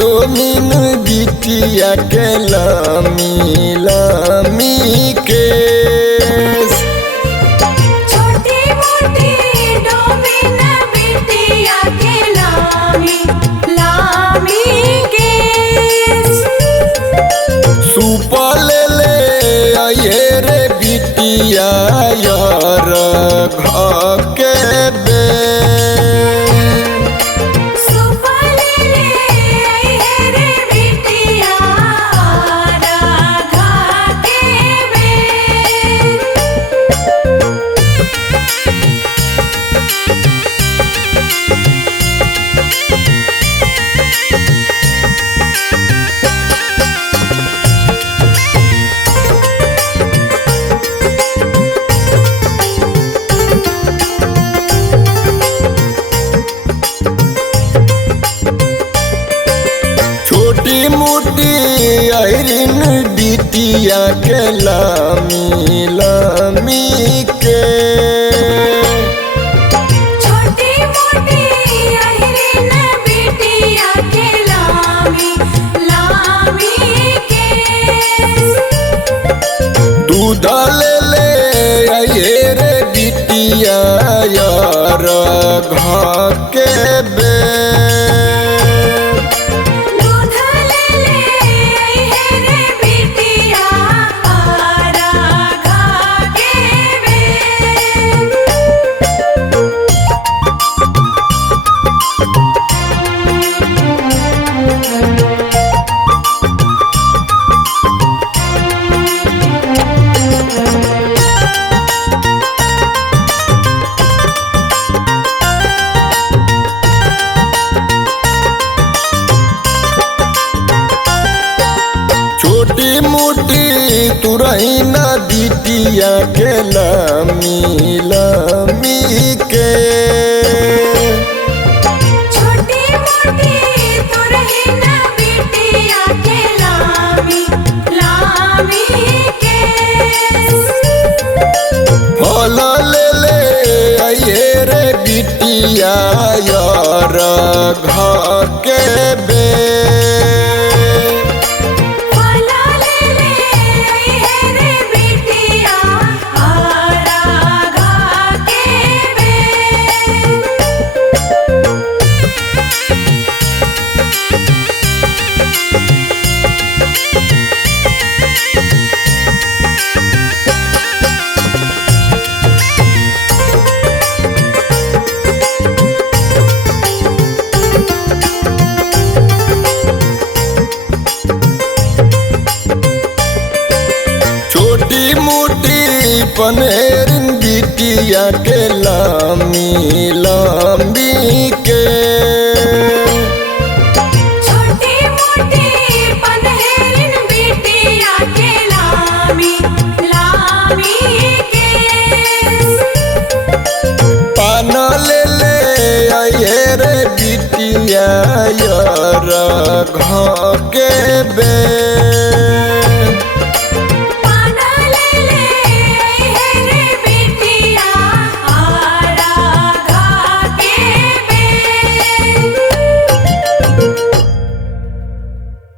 डोमिन बिटिया के लामी लामी केस। छोटी मोटी डोमिन बिटिया के लामी लामी केस। सुपा ले ले आये रे बिटिया यार घर के बे। सुपा ले ले आये रे बिटिया राधा के बेर। छोटी मोटी आयरिन बिटिया के लामी लामी के। छोटी मोटी आयरिन बिटिया के लामी लामी केस। दूध ले ले आये रे बिटिया यार घर के बे। दूध ले ले आये रे बिटिया राधा के बेर। छोटी मोटी तुरहिना बिटिया के लामी लामी के। छोटी मोटी तुरहिन बिटिया के लामी लामी केस। फल ले ले आये रे बिटिया यार घर के बे। फला ले ले आये रे बिटिया राधा के बेर। छोटी मोटी पनेरिन बिटिया के लामी लामी के। छोटी मोटी पनहेरिन बिटिया के लामी लामी केस। पान ले ले आये रे बिटिया यार घर के बे।